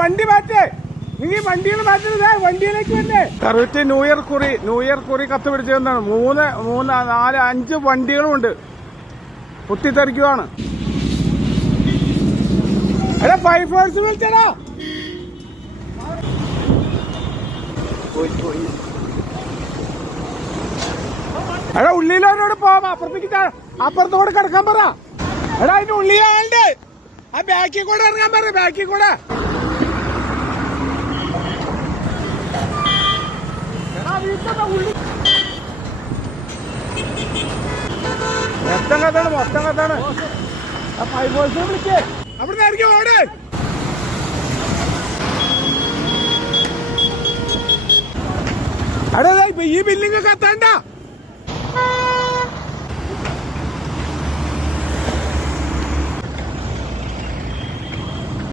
വണ്ടി മാറ്റേ, നീ വണ്ടിയിൽ മാറ്റുന്നത് വണ്ടിയിലേക്ക് വന്നേ. കറക്റ്റ് ന്യൂ ഇയർ കുറി കത്ത് പിടിച്ചതെന്നാണ്. 3, 4, 5 വണ്ടികളുമുണ്ട്. പൊട്ടിത്തെറിക്കുവാണ്. എടാ ഫയർഫോഴ്സ് വിളിച്ചടാ. എടാ ഉള്ളിലോട്ട് പോവാം, അപ്പുറത്തോട് കിടക്കാൻ പറ. എടാ അതിന്റെ ഉള്ളിലുണ്ട്, ആ ബാക്കിൽ കൂടെ ഇറങ്ങാൻ പറ. ബാക്കിൽ കൂടെ മൊത്തം കത്താണ്. ആ ഫയർഫോഴ്സിനെ വിളിക്കേ, അവിടെ നിന്ന് ഇറങ്ങി ഓട്. എടാ ഈ ബില്ലിങ് കത്താണ്ട.